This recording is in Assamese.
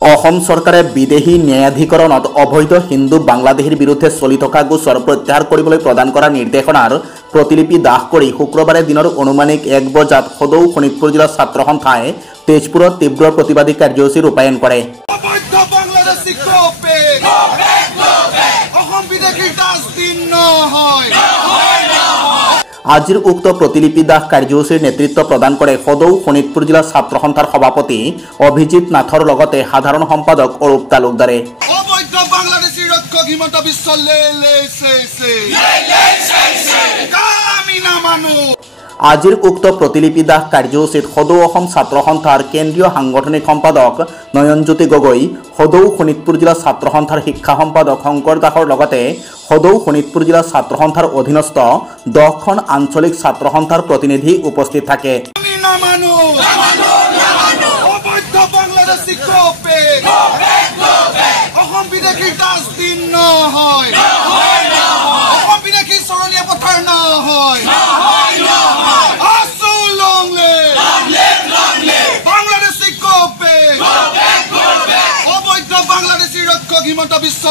অসম চৰকাৰে বিদেশী ন্যায়াধিকৰণত অবৈধ হিন্দু বাংলাদেশীৰ বিৰুদ্ধে চলি থকা গোচৰ প্ৰত্যাহাৰ কৰিবলৈ প্ৰদান কৰা নিৰ্দেশনাৰ প্ৰতিলিপি দাখ কৰি শুক্ৰবাৰে দিনৰ অনুমানিক 1 বজাত সদৌ শোণিতপুৰ জিলাৰ ছাত্ৰ সন্থাই তেজপুৰত তীব্ৰ প্ৰতিবাদী কাৰ্যসূচী ৰূপায়ণ কৰে। অবৈধ বাংলাদেশী কপে অসম বিদেশীৰ ডাষ্টবিন নহয়। আজিৰ উক্ত প্ৰতিলিপি দাখ কাৰ্যসূচীৰ নেতৃত্ব প্ৰদান কৰে সদৌ শোণিতপুৰ জিলা ছাত্ৰ সন্থাৰ সভাপতি অভিজিৎ নাথৰ লগতে সাধাৰণ সম্পাদক অৰূপ তালুকদাৰে। অবৈধ বাংলাদেশী ৰক্ষক হিমন্ত বিশ্ব আমি নামানো। আজিৰ উক্ত প্ৰতিলিপি দাখ কাৰ্যসূচীত সদৌ অসম ছাত্ৰ সন্থাৰ কেন্দ্ৰীয় সাংগঠনিক সম্পাদক নয়নজ্যোতি গগৈ, সদৌ শোণিতপুৰ জিলা ছাত্ৰ সন্থাৰ শিক্ষা সম্পাদক শংকৰ দাসৰ লগতে সদৌ শোণিতপুৰ জিলা ছাত্ৰ সন্থাৰ অধীনস্থ 10খন আঞ্চলিক ছাত্ৰ সন্থাৰ প্ৰতিনিধি উপস্থিত থাকে। আমি নামানো অবৈধ বাংলাদেশী কপে অসম বিদেশীৰ ডাষ্টবিন নহয়। অসম বিদেশীৰ চৰণীয়া পথাৰ নহয়। অবৈধ বাংলাদেশী ৰক্ষক হিমন্ত বিশ্ব